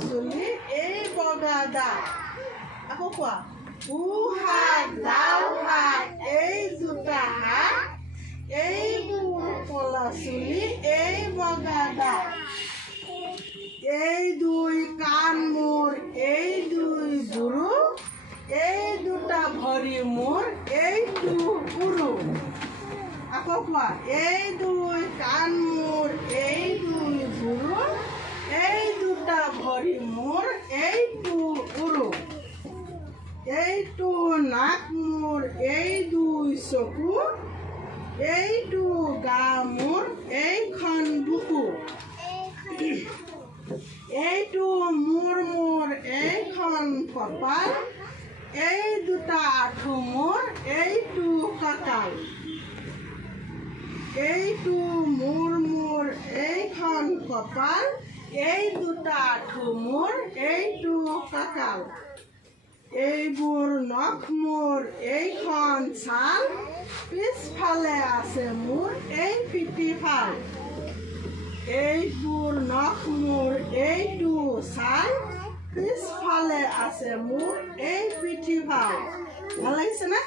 চুলি এই বগা দাঁত আকৌ কোৱা হাত দাও হাত এই জোতা হাত এইবোৰ কলা চুলি এই বগা দাঁত এই দুই কাণ মোৰ এই দুই বুঢ়ো এই দুটা ভৰি মোৰ এইটো উৰু আকৌ কোৱা এই দুই কাণ মোৰ এই দুই বুঢ়ো এই দুটা ভৰি মোৰ এইটো উৰু এইটো নাক মোৰ এই দুই চকু এইটো গা মোৰ এইখন বুকু এইটো মোৰ এইখন কপাল এই দুটা আঁঠু মোৰ এইটো কঁকাল এইটো মোৰ এইখন কপাল এই দুটা আঁঠু মোৰ এইটো কঁকাল এইবোৰ নখ মোৰ এইখন ছাল পিছফালে আছে মোৰ এই পিঠিফাল এইবোৰ নখ মোৰ এইটো ছাল পিছফালে আছে মোৰ এই পিঠিফাল ভাল লাগিছে না